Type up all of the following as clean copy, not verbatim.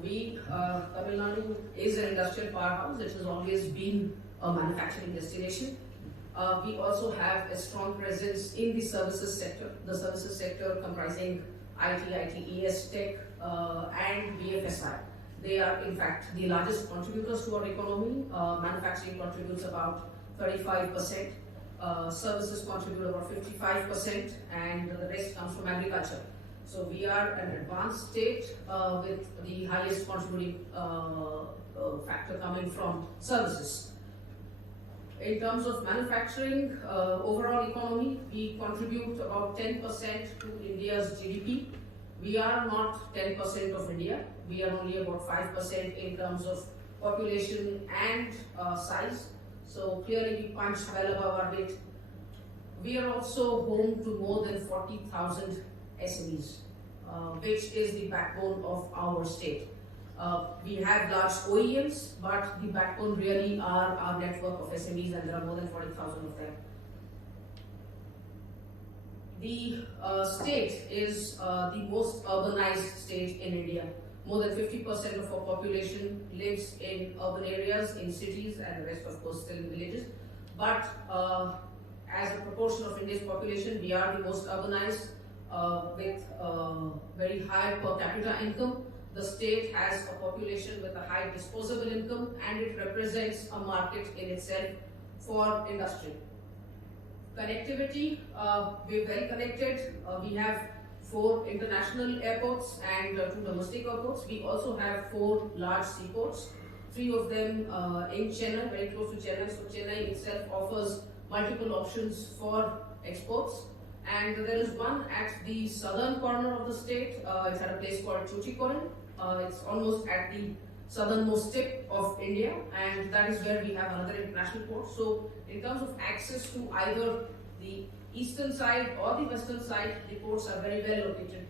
Tamil Nadu is an industrial powerhouse. It has always been a manufacturing destination. We also have a strong presence in the services sector. The services sector comprising IT, ITES, tech, and BFSI. They are, in fact, the largest contributors to our economy. Manufacturing contributes about 35%. Services contribute about 55%, and the rest comes from agriculture. So we are an advanced state with the highest contributing factor coming from services. In terms of manufacturing, overall economy, we contribute about 10% to India's GDP. We are not 10% of India. We are only about 5% in terms of population and size. So clearly we punch well above our weight. We are also home to more than 40,000 SMEs, which is the backbone of our state. We have large OEMs, but the backbone really are our network of SMEs, and there are more than 40,000 of them. The state is the most urbanized state in India. More than 50% of our population lives in urban areas, in cities, and the rest, of course, still in villages. But as a proportion of India's population, we are the most urbanized with very high per capita income. The state has a population with a high disposable income, and it represents a market in itself for industry. Connectivity, we're very connected. We have 4 international airports and 2 domestic airports. We also have 4 large seaports, 3 of them in Chennai, very close to Chennai. So Chennai itself offers multiple options for exports. And there is one at the southern corner of the state. It's at a place called Tuticorin. It's almost at the southernmost tip of India, and that is where we have another international port. So in terms of access to either the eastern side or the western side, the ports are very well located.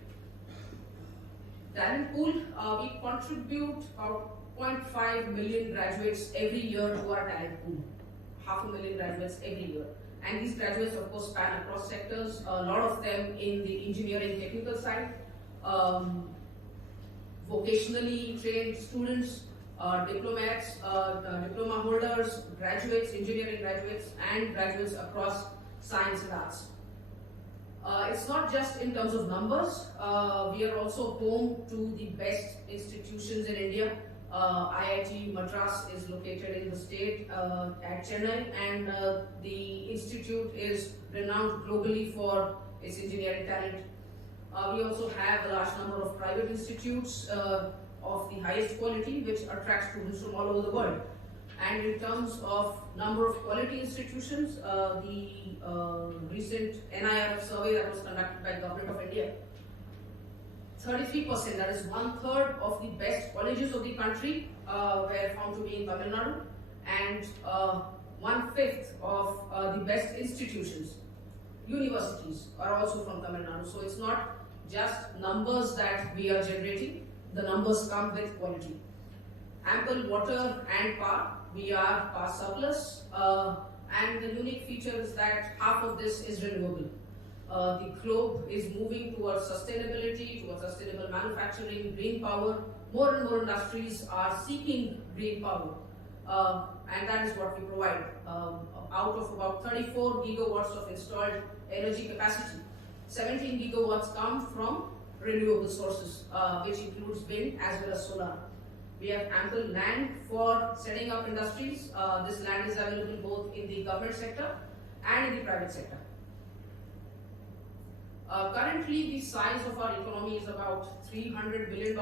Talent pool, we contribute about 0.5 million graduates every year to our talent pool. 500,000 graduates every year. And these graduates, of course, span across sectors, a lot of them in the engineering technical side, vocationally trained students, diplomats, diploma holders, graduates, engineering graduates, and graduates across science and arts. It's not just in terms of numbers. We are also home to the best institutions in India. IIT Madras is located in the state at Chennai, and the institute is renowned globally for its engineering talent. We also have a large number of private institutes of the highest quality, which attract students from all over the world. And in terms of number of quality institutions, the recent NIRF survey that was conducted by the Government of India, 33%, that is 1/3 of the best colleges of the country were found to be in Tamil Nadu, and 1/5 of the best institutions, universities, are also from Tamil Nadu. So it's not just numbers that we are generating, the numbers come with quality. Ample water and power, we are power surplus, and the unique feature is that half of this is renewable. The globe is moving towards sustainability, towards sustainable manufacturing, green power. More and more industries are seeking green power, and that is what we provide. Out of about 34 gigawatts of installed energy capacity, 17 gigawatts come from renewable sources, which includes wind as well as solar. We have ample land for setting up industries. This land is available both in the government sector and in the private sector. Currently, the size of our economy is about $300 billion.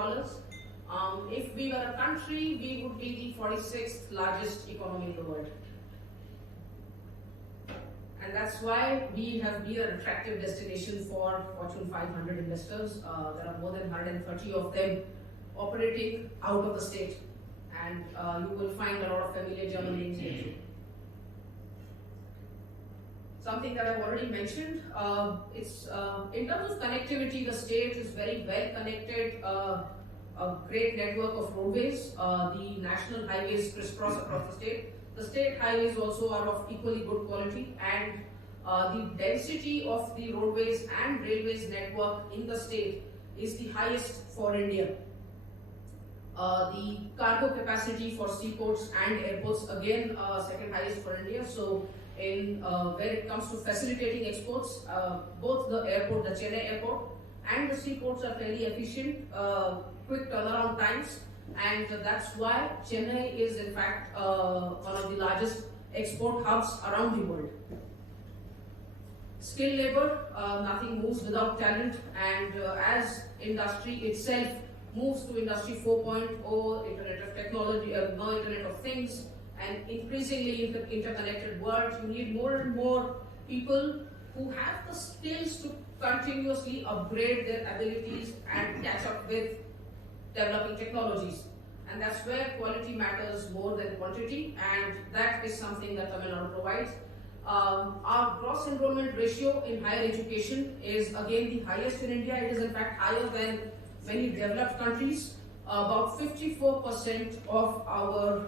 If we were a country, we would be the 46th largest economy in the world. And that's why we have been an attractive destination for Fortune 500 investors. There are more than 130 of them operating out of the state. And you will find a lot of familiar German names here too. Something that I've already mentioned, it's in terms of connectivity, the state is very well connected, a great network of roadways. The national highways crisscross across the state. The state highways also are of equally good quality, and the density of the roadways and railways network in the state is the highest for India. The cargo capacity for seaports and airports, again, second highest for India. So in where it comes to facilitating exports, both the airport, the Chennai airport, and the seaports are fairly efficient, quick turnaround times, and that's why Chennai is in fact one of the largest export hubs around the world. Skilled labor, nothing moves without talent, and as industry itself moves to Industry 4.0, Internet of Technology, no Internet of Things, and increasingly interconnected world, you need more and more people who have the skills to continuously upgrade their abilities and catch up with developing technologies. And that's where quality matters more than quantity, and that is something that Tamil Nadu provides. Our gross enrollment ratio in higher education is again the highest in India. It is in fact higher than many developed countries. About 54% of our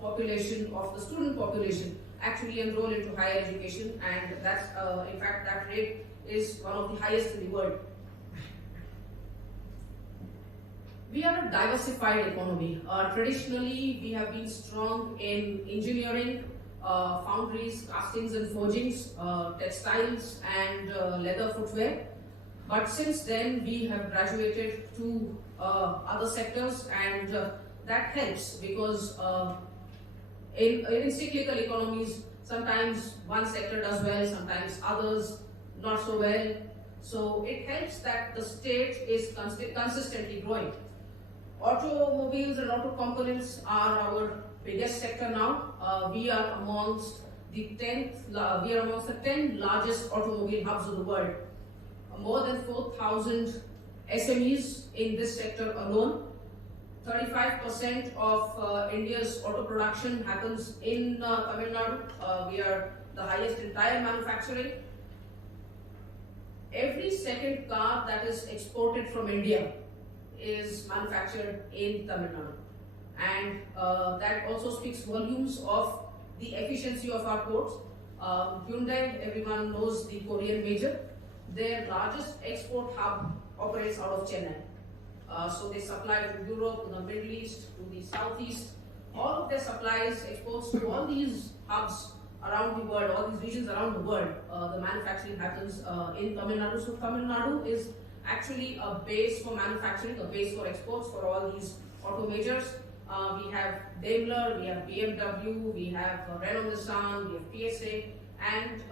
population, of the student population, actually enroll into higher education, and that's in fact that rate is one of the highest in the world. We are a diversified economy. Traditionally, we have been strong in engineering, foundries, castings and forgings, textiles and leather footwear. But since then, we have graduated to other sectors, and that helps because in cyclical economies, sometimes one sector does well, sometimes others not so well. So it helps that the state is consistently growing. Automobiles and auto components are our biggest sector now. We are amongst the 10 largest automobile hubs of the world. More than 4,000 SMEs in this sector alone. 35% of India's auto production happens in Tamil Nadu. We are the highest in tire manufacturing. Every second car that is exported from India is manufactured in Tamil Nadu. And that also speaks volumes of the efficiency of our ports. Hyundai, everyone knows the Korean major. Their largest export hub operates out of Chennai. So they supply to Europe, to the Middle East, to the Southeast. All of their supplies, exports to all these hubs around the world, all these regions around the world. The manufacturing happens in Tamil Nadu. So Tamil Nadu is actually a base for manufacturing, a base for exports for all these auto majors. We have Daimler, we have BMW, we have Renault Nissan, we have PSA, and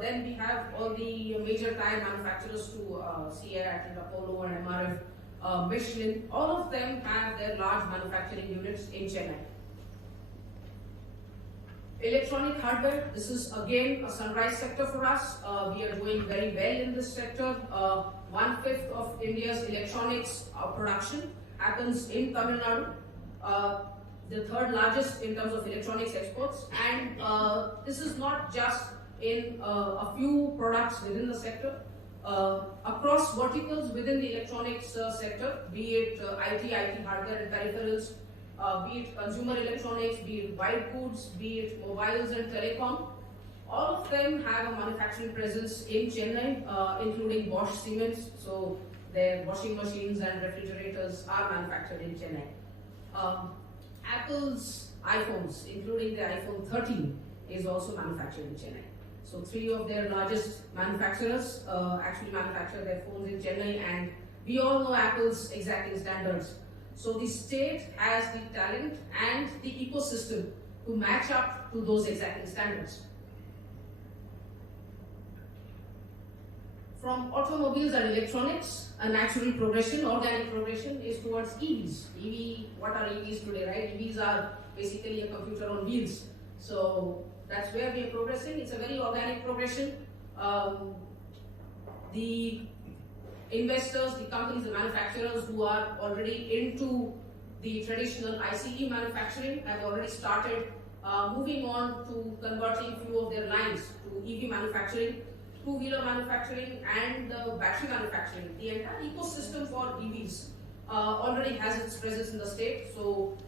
then we have all the major tire manufacturers to Seat, Apollo and MRF, Michelin. All of them have their large manufacturing units in Chennai. Electronic hardware, this is again a sunrise sector for us. We are doing very well in this sector. 1/5 of India's electronics production happens in Tamil Nadu. The third largest in terms of electronics exports, and this is not just in a few products within the sector. Across verticals within the electronics sector, be it IT hardware and peripherals, be it consumer electronics, be it white goods, be it mobiles and telecom, all of them have a manufacturing presence in Chennai, including Bosch Siemens. So their washing machines and refrigerators are manufactured in Chennai. Apple's iPhones, including the iPhone 13, is also manufactured in Chennai. So 3 of their largest manufacturers actually manufacture their phones in Chennai, and we all know Apple's exacting standards. So the state has the talent and the ecosystem to match up to those exacting standards. From automobiles and electronics, a natural progression, organic progression is towards EVs. What are EVs today, right? EVs are basically a computer on wheels. So that's where we are progressing. It's a very organic progression. The investors, the companies, the manufacturers who are already into the traditional ICE manufacturing have already started moving on to converting few of their lines to EV manufacturing, two-wheeler manufacturing and battery manufacturing. The entire ecosystem for EVs already has its presence in the state. So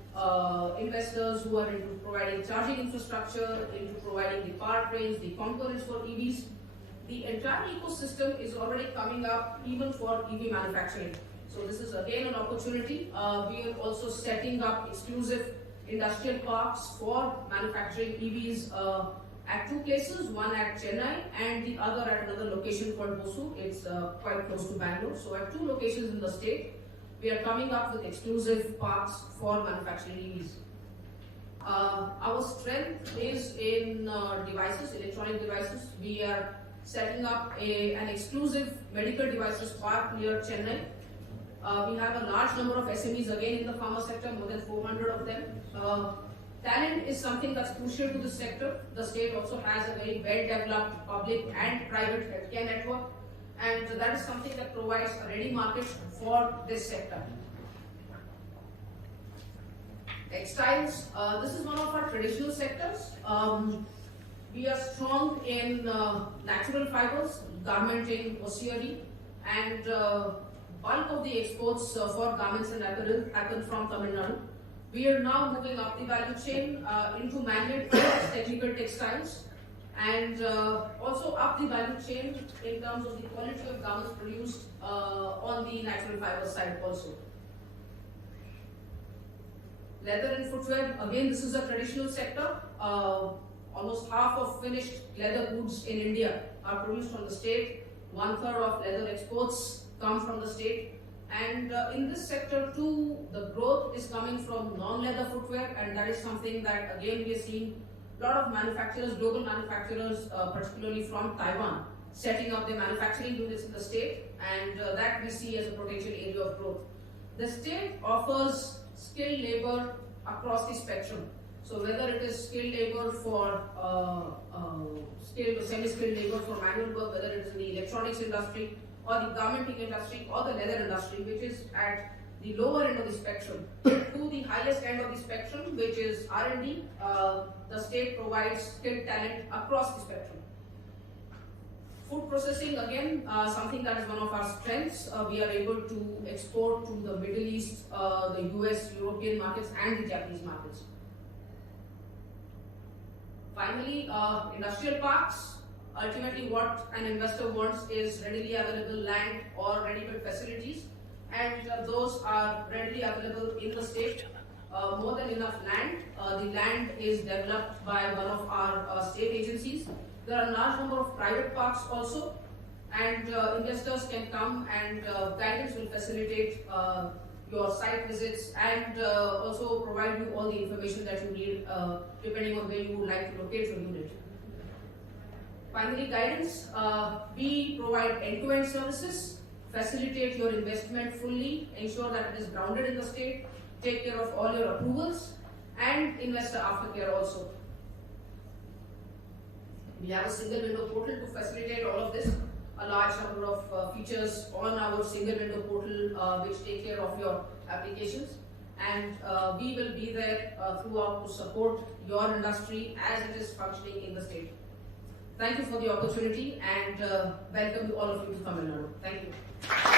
investors who are into providing charging infrastructure, into providing the powertrains, the components for EVs, the entire ecosystem is already coming up even for EV manufacturing. So this is again an opportunity. We are also setting up exclusive industrial parks for manufacturing EVs at two places, one at Chennai and the other at another location called Hosur. It's quite close to Bangalore. So at two locations in the state, we are coming up with exclusive parks for manufacturing EVs. Our strength is in devices, electronic devices. We are setting up an exclusive medical devices park near Chennai. We have a large number of SMEs again in the pharma sector, more than 400 of them. Talent is something that's crucial to this sector. The state also has a very well-developed public and private healthcare network, and that is something that provides a ready market for this sector. Textiles, this is one of our traditional sectors. We are strong in natural fibers, garmenting, hosiery, and bulk of the exports for garments and apparel happen from Tamil Nadu. We are now moving up the value chain into man-made products, technical textiles, and also up the value chain in terms of the quality of garments produced on the natural fiber side also. Leather and footwear, again this is a traditional sector. Almost half of finished leather goods in India are produced from the state. 1/3 of leather exports come from the state. And in this sector too, the growth is coming from non-leather footwear, and that is something that again we are seeing a lot of manufacturers, global manufacturers, particularly from Taiwan, setting up their manufacturing units in the state, and that we see as a potential area of growth. The state offers skilled labor across the spectrum. So whether it is skilled labor for skilled or semi-skilled labor for manual work, whether it is in the electronics industry or the garmenting industry or the leather industry, which is at the lower end of the spectrum, to the highest end of the spectrum, which is R&D, the state provides skilled talent across the spectrum. Food processing, again, something that is one of our strengths. We are able to export to the Middle East, the US, European markets and the Japanese markets. Finally, industrial parks. Ultimately, what an investor wants is readily available land or ready-built facilities, and those are readily available in the state. More than enough land. The land is developed by one of our state agencies. There are a large number of private parks also, and investors can come, and guidance will facilitate your site visits and also provide you all the information that you need depending on where you would like to locate your unit. Finally, guidance. We provide end-to-end services, facilitate your investment fully, ensure that it is grounded in the state, take care of all your approvals, and investor aftercare also. We have a single window portal to facilitate all of this. A large number of features on our single window portal which take care of your applications, and we will be there throughout to support your industry as it is functioning in the state. Thank you for the opportunity, and welcome all of you to Tamil Nadu. Thank you.